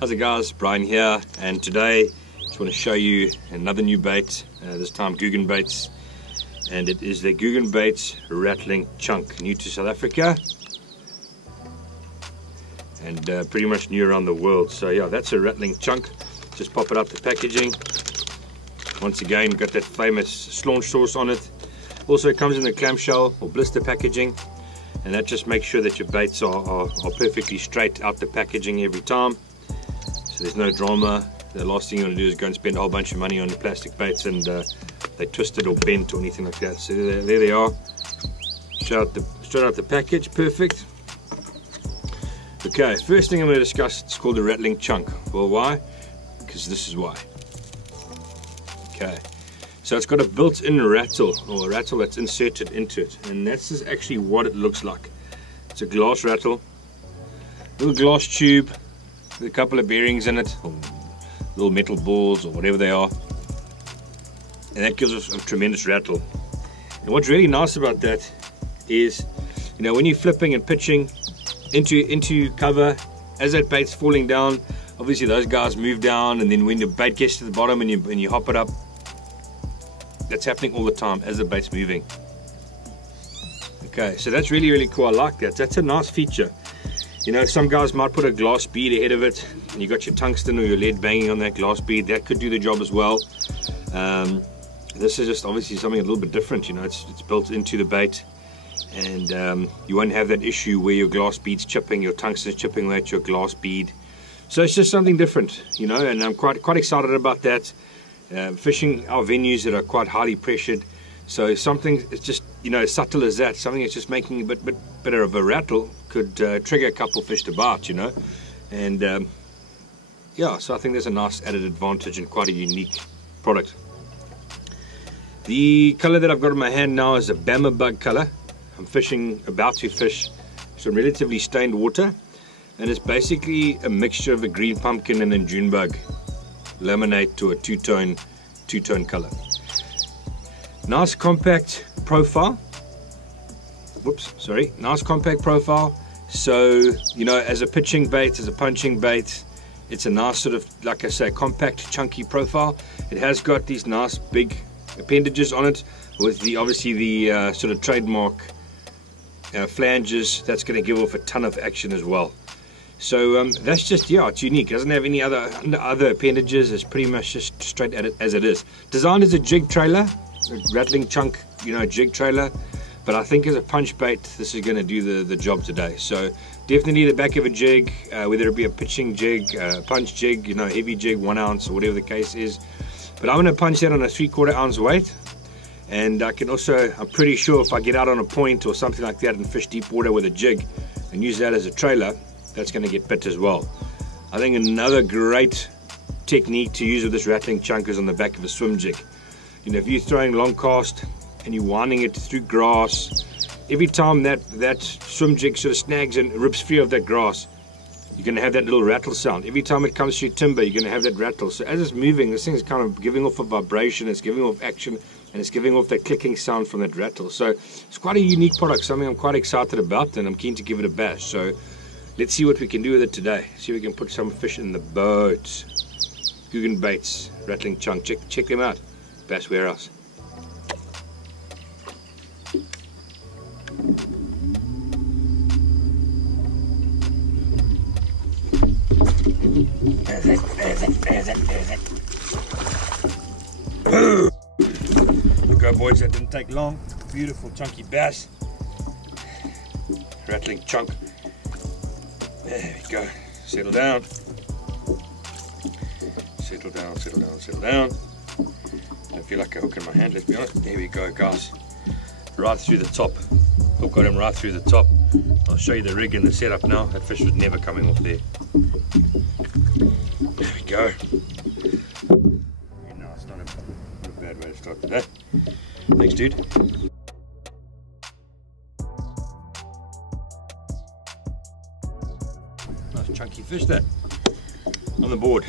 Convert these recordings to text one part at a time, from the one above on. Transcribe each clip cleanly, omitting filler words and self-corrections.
How's it guys, Brian here, and today I just want to show you another new bait, this time Googan Baits, and it is the Googan Baits Rattlin Chunk, new to South Africa and pretty much new around the world. So yeah, that's a rattling chunk. Just pop it out the packaging. Once again, got that famous slaunch sauce on it. Also it comes in the clamshell or blister packaging, and that just makes sure that your baits are perfectly straight out the packaging every time. So there's no drama. The last thing you want to do is go and spend a whole bunch of money on the plastic baits and they twisted or bent or anything like that. So there they are, straight out the package, perfect. Okay, first thing I'm going to discuss, it's called a rattling chunk. Well, why? Because this is why. Okay, so it's got a built-in rattle, or a rattle that's inserted into it, and that's actually what it looks like. It's a glass rattle, little glass tube with a couple of bearings in it, or little metal balls or whatever they are, and that gives us a tremendous rattle. And what's really nice about that is, you know, when you're flipping and pitching into cover, as that bait's falling down, obviously those guys move down, and then when the bait gets to the bottom and you hop it up, that's happening all the time as the bait's moving. Okay, so that's really cool. I like that. That's a nice feature. You know, some guys might put a glass bead ahead of it, and you got your tungsten or your lead banging on that glass bead. That could do the job as well. This is just obviously something a little bit different. You know, it's built into the bait, and you won't have that issue where your glass bead's chipping, your tungsten's chipping away at your glass bead. So it's just something different, you know, and I'm quite excited about that. Fishing our venues that are quite highly pressured, so something it's just, you know, as subtle as that, something that's just making a bit better of a rattle could trigger a couple fish to bite, you know. And yeah, so I think there's a nice added advantage and quite a unique product. The color that I've got in my hand now is a Bama bug color. I'm about to fish some relatively stained water, and it's basically a mixture of a green pumpkin and a June bug laminate to a two-tone color. Nice compact profile. Nice compact profile. So, you know, as a pitching bait, as a punching bait, it's a nice sort of, like I say, compact, chunky profile. It has got these nice big appendages on it with obviously the sort of trademark flanges. That's going to give off a ton of action as well. So that's just, yeah, it's unique. It doesn't have any other appendages. It's pretty much just straight at it as it is. Designed as a jig trailer, a rattling chunk, you know, jig trailer. But I think as a punch bait, this is going to do the job today. So definitely the back of a jig, whether it be a pitching jig, punch jig, you know, heavy jig, 1 ounce or whatever the case is. But I'm going to punch that on a 3/4 ounce weight. And I can also, I'm pretty sure if I get out on a point or something like that and fish deep water with a jig and use that as a trailer, that's going to get bit as well. I think another great technique to use with this rattling chunk is on the back of a swim jig. You know, if you're throwing long cast and you're winding it through grass, every time that swim jig sort of snags and rips free of that grass, you're going to have that little rattle sound. Every time it comes through timber, you're going to have that rattle. So as it's moving, this thing is kind of giving off a vibration, it's giving off action, and it's giving off that clicking sound from that rattle. So it's quite a unique product, something I'm quite excited about, and I'm keen to give it a bash. So let's see what we can do with it today. See if we can put some fish in the boat. Googan Baits Rattlin Chunk. Check them out. Bass Warehouse. There's it. Look, go boys, that didn't take long. Beautiful chunky bass. Rattling chunk. There we go. Settle down. Settle down. I feel like a hook in my hand, let's be honest. There we go, guys. Right through the top. Hook got him right through the top. I'll show you the rig and the setup now. That fish was never coming off there. There we go. Very nice, not a bad way to start today. Thanks, dude. Nice chunky fish there on the board.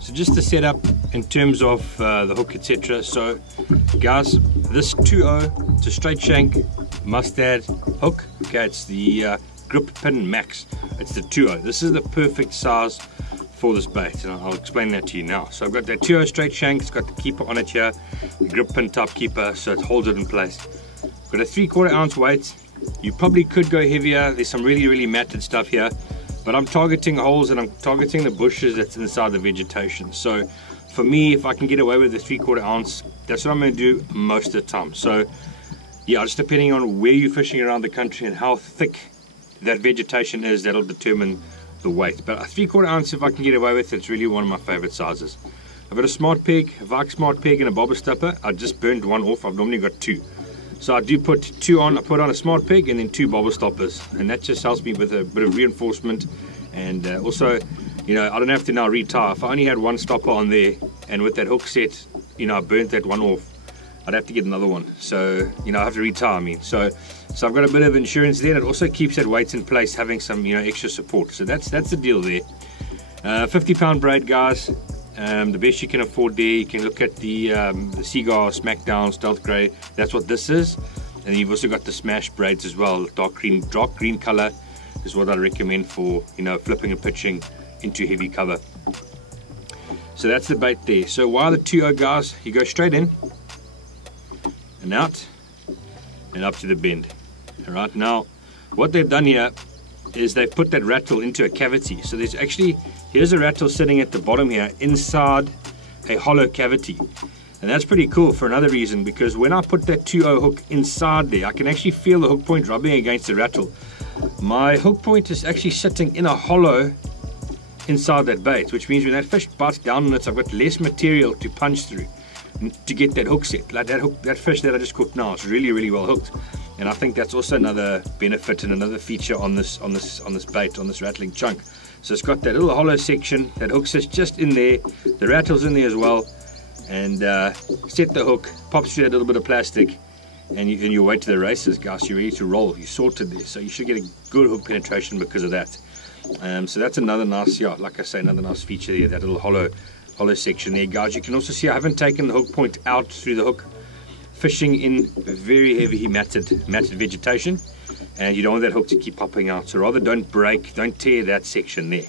So just to set up in terms of the hook, etc. So guys, this 2.0, it's a straight shank mustard hook. Okay, it's the grip pin max. It's the 2.0. This is the perfect size for this bait, and I'll explain that to you now. So I've got that 2-0 straight shank. It's got the keeper on it here, the grip pin top keeper, so it holds it in place. Got a 3/4 ounce weight. You probably could go heavier. There's some really matted stuff here, but I'm targeting holes and I'm targeting the bushes that's inside the vegetation. So for me, if I can get away with the 3/4 ounce, that's what I'm going to do most of the time. So yeah, just depending on where you're fishing around the country and how thick that vegetation is, that'll determine the weight. But a 3/4 ounce, if I can get away with it, it's really one of my favorite sizes. I've got a smart peg, a Vike smart peg, and a bobber stopper. I just burned one off. I've normally got 2. So I do put 2 on. I put on a smart peg and then 2 bobber stoppers, and that just helps me with a bit of reinforcement. And also, you know, I don't have to now retie. If I only had 1 stopper on there, and with that hook set, you know, I burnt that one off, I'd have to get another one. So, you know, I have to retie, I mean. So I've got a bit of insurance there, and it also keeps that weight in place, having some, you know, extra support. So that's the deal there. 50-pound braid, guys. The best you can afford there. You can look at the Seagull Smackdown Stealth Grey. That's what this is. And you've also got the smash braids as well. Dark green color is what I recommend for, you know, flipping and pitching into heavy cover. So that's the bait there. So while the 2-0, guys, you go straight in and out and up to the bend. All right, now what they've done here is they've put that rattle into a cavity. So there's actually, here's a rattle sitting at the bottom here inside a hollow cavity. And that's pretty cool for another reason, because when I put that 2-0 hook inside there, I can actually feel the hook point rubbing against the rattle. My hook point is actually sitting in a hollow inside that bait, which means when that fish bites down on it, I've got less material to punch through to get that hook set. Like that fish that I just caught now is really well hooked, and I think that's also another benefit and another feature on this bait, on this rattling chunk. So it's got that little hollow section, that hook sits just in there, the rattle's in there as well, and set the hook, pops through that little bit of plastic, and you're away to the races, guys. You're ready to roll. You're sorted there, so you should get a good hook penetration because of that. So that's another nice, yeah, like I say, another nice feature there, that little hollow section there, guys. You can also see I haven't taken the hook point out through the hook, fishing in very heavy matted vegetation, and you don't want that hook to keep popping out. So rather don't tear that section there.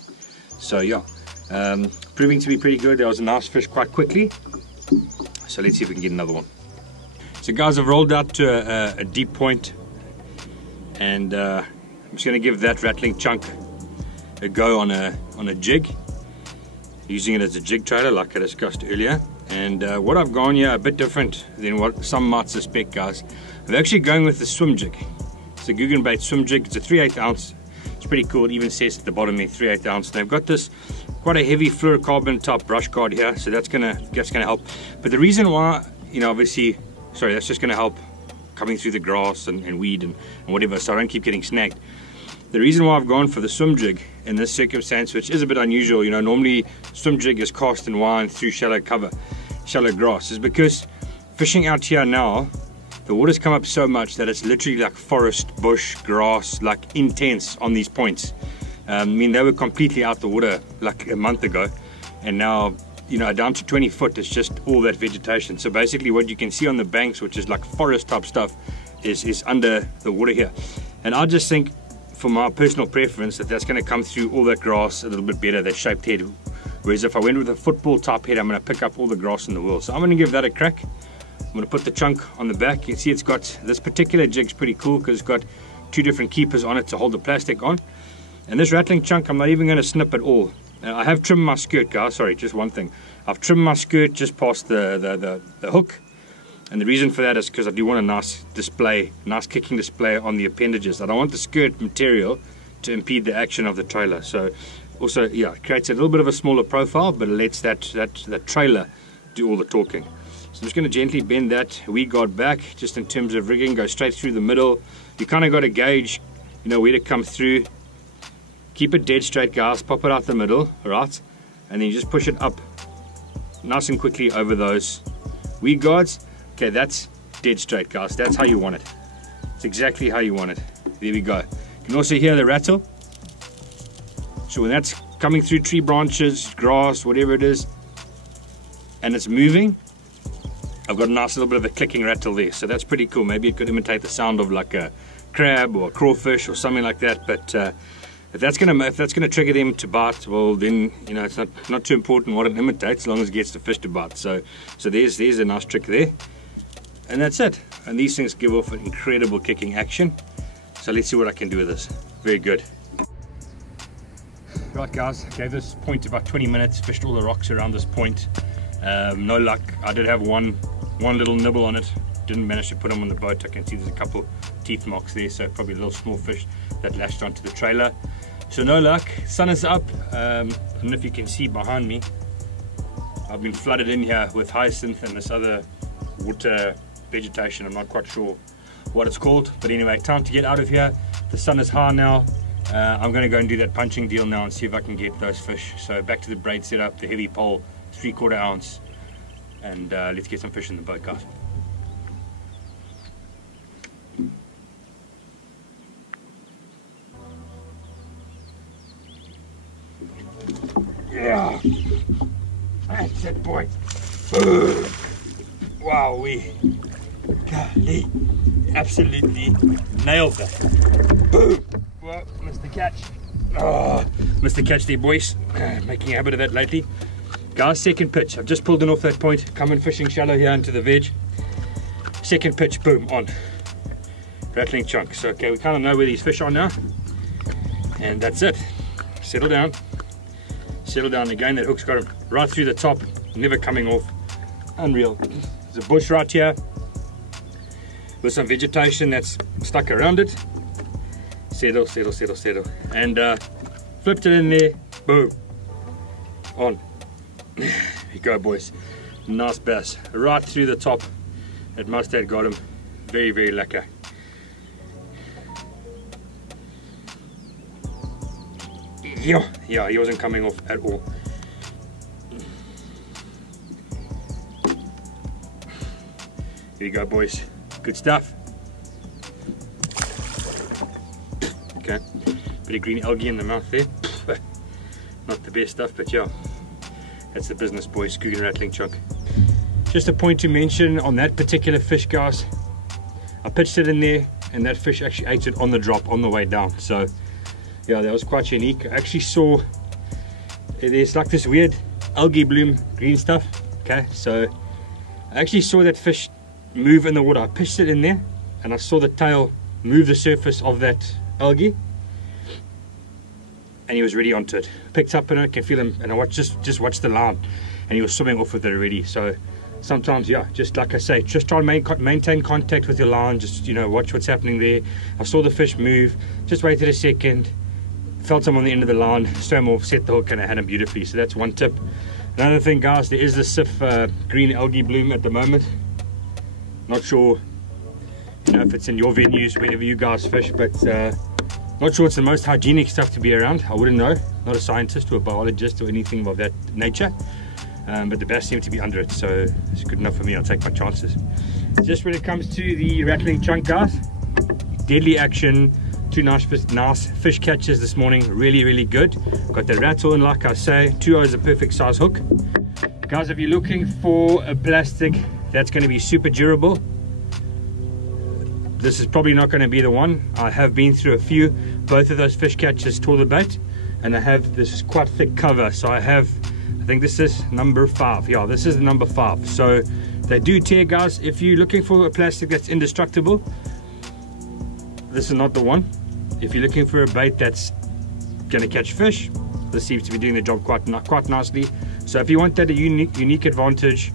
So yeah, proving to be pretty good. There was a nice fish quite quickly. So let's see if we can get another one. So guys, I've rolled out to a deep point, and I'm just going to give that rattling chunk a go on a jig, using it as a jig trailer like I discussed earlier. And what I've gone here a bit different than what some might suspect, guys. I'm actually going with the swim jig. It's a Googan Baits swim jig. It's a 3/8 ounce. It's pretty cool. It even says at the bottom there 3/8 ounce. They've got this quite a heavy fluorocarbon top brush guard here, so that's gonna help. But the reason why, you know, obviously, sorry, that's just gonna help coming through the grass and weed and whatever, so I don't keep getting snagged. The reason why I've gone for the swim jig in this circumstance, which is a bit unusual, you know, normally swim jig is cast and wind through shallow grass, is because fishing out here now, the water's come up so much that it's literally like forest, bush, grass, like intense on these points. I mean, they were completely out the water like a month ago, and now, you know, down to 20 foot, it's just all that vegetation. So basically what you can see on the banks, which is like forest type stuff, is under the water here. And I just think, for my personal preference, that's going to come through all that grass a little bit better, that shaped head. Whereas if I went with a football type head, I'm going to pick up all the grass in the world. So I'm going to give that a crack. I'm going to put the chunk on the back. You can see it's got, this particular jig's pretty cool because it's got 2 different keepers on it to hold the plastic on. And this rattling chunk, I'm not even going to snip at all. I have trimmed my skirt, guys. Sorry, just one thing. I've trimmed my skirt just past the hook. And the reason for that is because I do want a nice display, nice kicking display on the appendages. I don't want the skirt material to impede the action of the trailer. So also, yeah, it creates a little bit of a smaller profile, but it lets that trailer do all the talking. So I'm just going to gently bend that weed guard back, just in terms of rigging, go straight through the middle. You kind of got to gauge, you know, where to come through. Keep it dead straight, guys. Pop it out the middle, all right? And then you just push it up nice and quickly over those weed guards. Okay, that's dead straight, guys. That's how you want it. It's exactly how you want it. There we go. You can also hear the rattle. So when that's coming through tree branches, grass, whatever it is, and it's moving, I've got a nice little bit of a clicking rattle there. So that's pretty cool. Maybe it could imitate the sound of like a crab or a crawfish or something like that. But If that's gonna trigger them to bite, well then, you know, it's not too important what it imitates, as long as it gets the fish to bite. So there's a nice trick there, and that's it. And these things give off an incredible kicking action. So let's see what I can do with this. Very good. Right guys, gave this point about 20 minutes, fished all the rocks around this point. No luck. I did have one little nibble on it. Didn't manage to put them on the boat. I can see there's a couple teeth marks there, so probably a little small fish that lashed onto the trailer. So no luck. Sun is up. I don't know if you can see behind me. I've been flooded in here with hyacinth and this other water vegetation. I'm not quite sure what it's called, but anyway, time to get out of here. The sun is high now. I'm going to go and do that punching deal now and see if I can get those fish. So back to the braid setup, the heavy pole, 3/4 ounce, and let's get some fish in the boat, guys. Yeah, that's it, boy. Wow, golly, absolutely nailed that. Boom. Well, Mr. Catch. Oh, Mr. Catch there, boys. Making a habit of that lately. Guys, second pitch. I've just pulled in off that point. Coming fishing shallow here into the veg. Second pitch, boom, on. Rattling chunk. So, okay, we kind of know where these fish are now. And that's it. Settle down. Settle down again. That hook's got him right through the top. Never coming off. Unreal. There's a bush right here with some vegetation that's stuck around it. Settle, settle, settle, settle. And flipped it in there. Boom. On. There you go, boys. Nice bass. Right through the top. That mustard got him. Very, very lekker. Yeah, he wasn't coming off at all. Here you go, boys. Good stuff. Okay, bit of green algae in the mouth there. Not the best stuff, but yeah, that's the business, boys. Googan Rattling Chunk. Just a point to mention on that particular fish, guys. I pitched it in there, and that fish actually ate it on the drop on the way down. So yeah, that was quite unique. I actually saw there's like this weird algae bloom green stuff. Okay, so I actually saw that fish move in the water. I pitched it in there, and I saw the tail move the surface of that algae, and he was ready onto it. Picked up on it, can feel him, and I just watched the line, and he was swimming off with it already. So sometimes, yeah, just like I say, just try and maintain contact with your line. Just, you know, watch what's happening there. I saw the fish move, just waited a second, felt him on the end of the line, swam off, set the hook, and I had him beautifully. So that's one tip. Another thing, guys, there is the SIF green algae bloom at the moment. Not sure, you know, if it's in your venues wherever you guys fish, but not sure it's the most hygienic stuff to be around. I wouldn't know, not a scientist or a biologist or anything of that nature, but the bass seem to be under it, so it's good enough for me. I'll take my chances. Just when it comes to the rattling chunk, guys, deadly action. Two nice fish catches this morning. Really good. Got the rattle, and like I say, 2 is a perfect size hook. Guys, if you're looking for a plastic that's going to be super durable, this is probably not going to be the one. I have been through a few. Both of those fish catches tore the bait, and I have this quite thick cover. So I think this is number 5. Yeah, this is the number 5. So they do tear, guys. If you're looking for a plastic that's indestructible, this is not the one. If you're looking for a bait that's going to catch fish, this seems to be doing the job quite nicely. So if you want that unique advantage,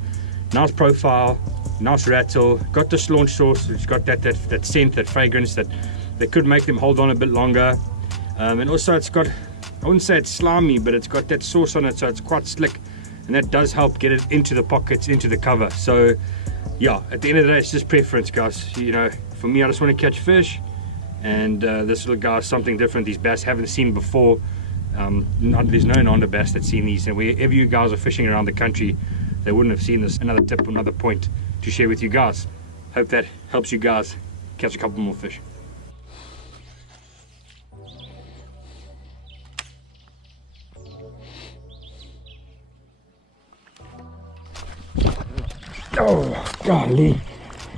nice profile, nice rattle, got this launch sauce, it's got that scent, that fragrance that could make them hold on a bit longer, and also it's got, I wouldn't say it's slimy, but it's got that sauce on it, so it's quite slick, and that does help get it into the pockets, into the cover. So yeah, at the end of the day, it's just preference, guys. You know, for me, I just want to catch fish, and this little guy is something different. These bass haven't seen before. There's no Nanda bass that's seen these, and wherever you guys are fishing around the country, they wouldn't have seen this. Another tip, another point to share with you guys. Hope that helps you guys catch a couple more fish. Oh, golly.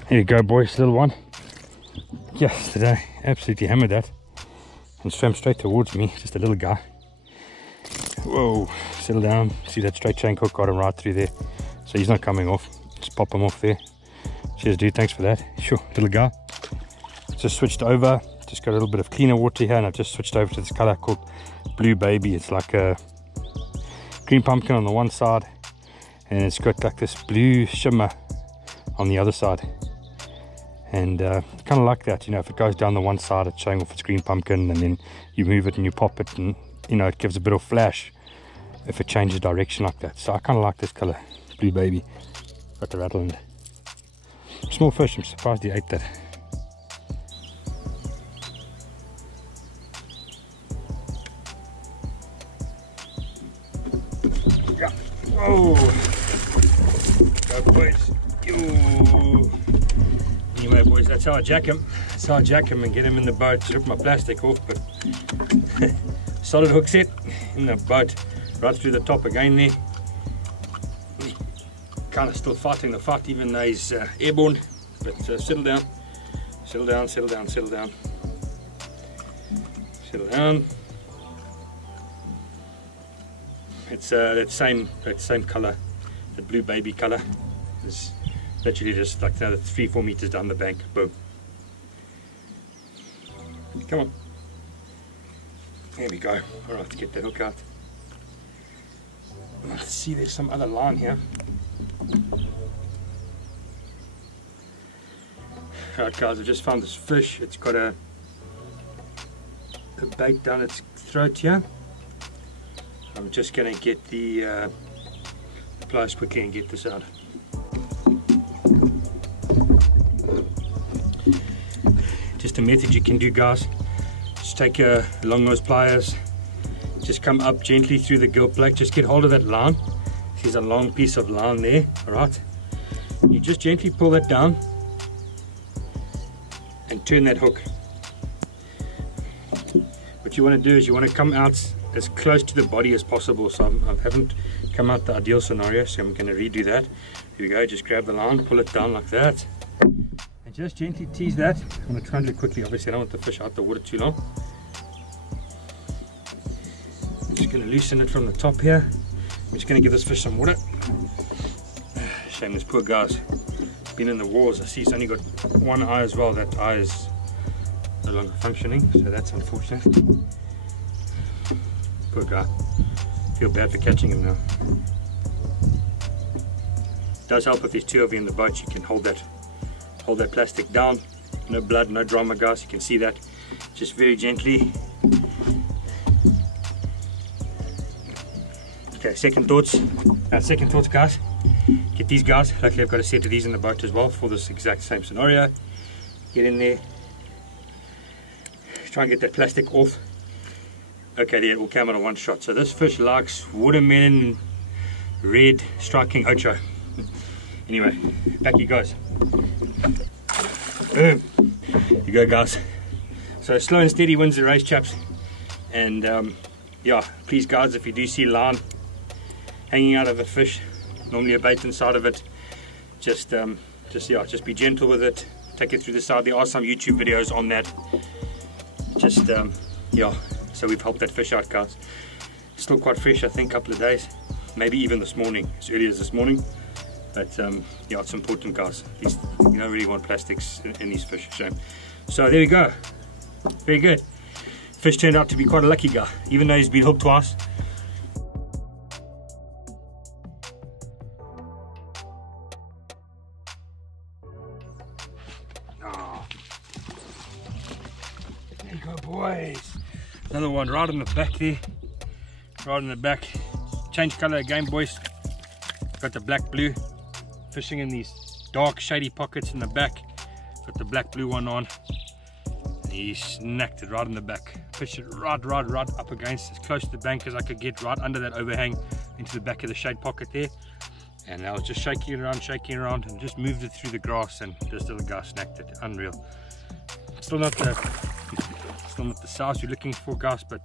There you go, boys, little one. Yesterday, absolutely hammered that. and swam straight towards me, just a little guy. Whoa, settle down. See that straight shank hook, got him right through there. So he's not coming off. Just pop him off there. Cheers, dude, thanks for that. Sure, little guy. Just switched over, just got a little bit of cleaner water here, and I've just switched over to this color called Blue Baby. It's like a green pumpkin on the one side, and it's got like this blue shimmer on the other side. And kind of like that, you know, if it goes down the one side, it's showing off its green pumpkin, and then you move it and you pop it, and you know, it gives a bit of flash if it changes direction like that. So I kind of like this color, Blue Baby. Got the rattle in it. Small fish, I'm surprised he ate that. Yeah. Whoa! Go boys. Yo. Anyway boys, that's how I jack him. That's how I jack him and get him in the boat. Rip my plastic off, but solid hook set in the boat, right through the top again there. Kind of still fighting the fight even though he's airborne, but settle down, settle down, settle down, settle down, settle down. It's that same color, the Blue Baby color. It's literally just like another 3-4 meters down the bank. Boom. Come on. There we go. All right, to get that hook out. Let's see, there's some other line here. Alright guys, I've just found this fish. It's got a bait down its throat here. I'm just going to get the pliers quickly and get this out. Just a method you can do, guys. Just take a long nose pliers, just come up gently through the gill plate, just get hold of that line. There's a long piece of line there, alright? You just gently pull that down and turn that hook. What you want to do is you want to come out as close to the body as possible. So I haven't come out the ideal scenario, so I'm going to redo that. Here we go, just grab the line, pull it down like that, and just gently tease that. I'm going to try and do it quickly, obviously I don't want the fish out the water too long. I'm just going to loosen it from the top here. I'm just going to give this fish some water. Shame this poor guy's been in the wars. I see he's only got one eye as well. That eye is no longer functioning, so that's unfortunate. Poor guy. Feel bad for catching him now. It does help if there's two of you in the boat. You can hold that plastic down. No blood, no drama, guys. You can see that. Just very gently. Okay, second thoughts. Second thoughts, guys. Get these guys. Luckily I've got a set of these in the boat as well for this exact same scenario. Get in there. Try and get that plastic off. Okay, there, it will come out in one shot. So this fish likes watermelon red striking ocho. Anyway, back he goes. Boom. Here you go, guys. So slow and steady wins the race, chaps. And yeah, please guys, if you do see line hanging out of a fish, normally a bait inside of it, just be gentle with it. Take it through the side. There are some YouTube videos on that. Just yeah, so we've helped that fish out, guys. Still quite fresh, I think, a couple of days, maybe even this morning, as early as this morning. But yeah, it's important, guys. You don't really want plastics in these fish, shame. So there we go. Very good. Fish turned out to be quite a lucky guy, even though he's been hooked twice. Oh. There you go, boys. Another one right in the back there. Right in the back. Change color again, boys. Got the black blue. Fishing in these dark shady pockets in the back. Got the black blue one on. He snacked it right in the back. Fished it right up against, as close to the bank as I could get, right under that overhang into the back of the shade pocket there. And I was just shaking it around and just moved it through the grass, and this little guy snacked it. Unreal. Still not the size you're looking for, guys, but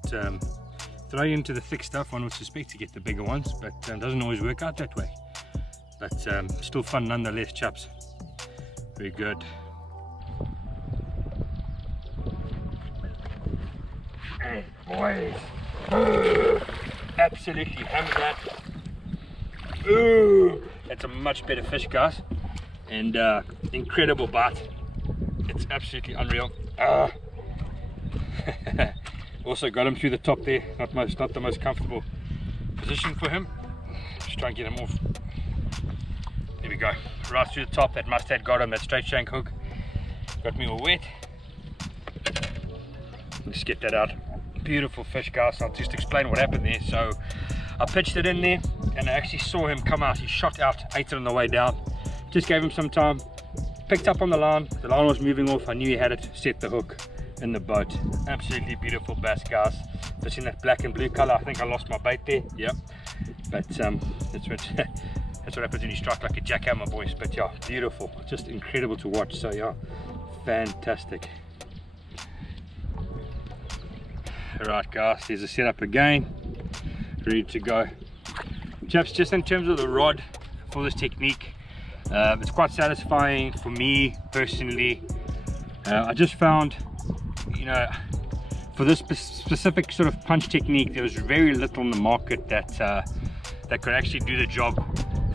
throw into the thick stuff, one would suspect to get the bigger ones, but doesn't always work out that way. But still fun nonetheless, chaps. Very good. Hey, boys. Absolutely hammered that. Ooh, that's a much better fish, guys. And incredible bite. It's absolutely unreal. Also got him through the top there. Not the most comfortable position for him. Just try and get him off. There we go. Right through the top. That mustard got him. That straight shank hook got me all wet. Let's get that out. Beautiful fish, guys. I'll just explain what happened there. So I pitched it in there and I actually saw him come out. He shot out, ate it on the way down. Just gave him some time. Picked up on the line was moving off. I knew he had it, set the hook in the boat. Absolutely beautiful bass, guys. Just in that black and blue color. I think I lost my bait there. Yep. But that's what happens when you strike like a jackhammer, boys. But yeah, beautiful. Just incredible to watch. So yeah, fantastic. Alright, guys, there's a setup again. Ready to go. Chaps, just in terms of the rod for this technique, it's quite satisfying for me personally. I just found, you know, for this specific sort of punch technique, there was very little in the market that could actually do the job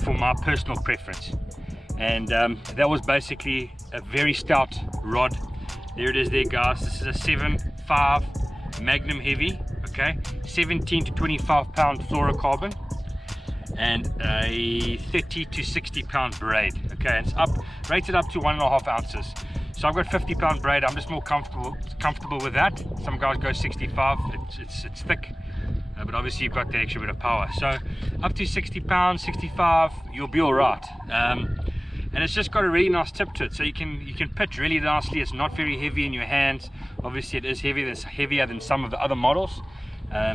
for my personal preference. And that was basically a very stout rod. There it is there, guys. This is a 7.5 Magnum heavy, okay, 17 to 25 pound fluorocarbon, and a 30 to 60 pound braid. Okay, it's rated up to 1.5 ounces. So I've got 50 pound braid. I'm just more comfortable with that. Some guys go 65. It's thick, but obviously you've got the extra bit of power. So up to 60 pounds, 65, you'll be all right. And it's just got a really nice tip to it, so you can pitch really nicely. It's not very heavy in your hands. Obviously it is heavier than some of the other models,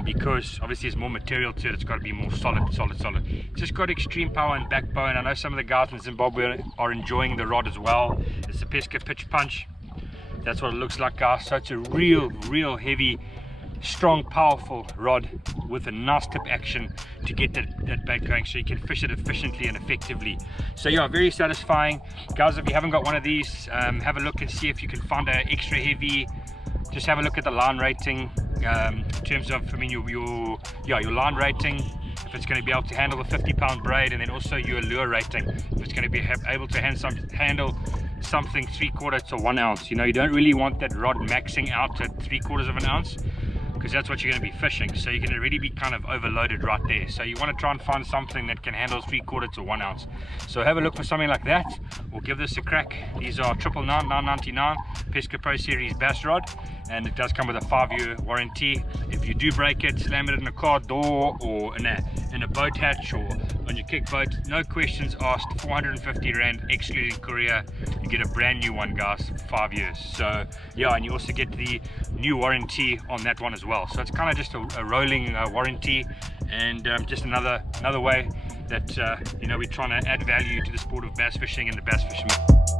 because obviously there's more material to it. It's got to be more solid. It's just got extreme power and backbone. I know some of the guys in Zimbabwe are enjoying the rod as well. It's a Pesca Pitch Punch. That's what it looks like, guys. So it's a real heavy, strong, powerful rod with a nice tip action to get that bait going, so you can fish it efficiently and effectively. So yeah, very satisfying, guys. If you haven't got one of these, have a look and see if you can find an extra heavy. Just have a look at the line rating, in terms of, I mean, your line rating, if it's going to be able to handle the 50 pound braid, and then also your lure rating, if it's going to be able to handle something 3/4 to 1 ounce. You know, you don't really want that rod maxing out at 3/4 of an ounce, because that's what you're going to be fishing. So you're going to really be kind of overloaded right there. So you want to try and find something that can handle 3/4 to 1 ounce. So have a look for something like that, or give this a crack. These are 999 Pesca Pro Series bass rod, and it does come with a 5-year warranty. If you do break it, slam it in a car door or in a boat hatch or on your kick boat, no questions asked. 450 Rand excluding courier. You get a brand new one, guys, 5 years. So yeah, and you also get the new warranty on that one as well. So it's kind of just a rolling warranty, and just another way that you know, we're trying to add value to the sport of bass fishing and the bass fishermen.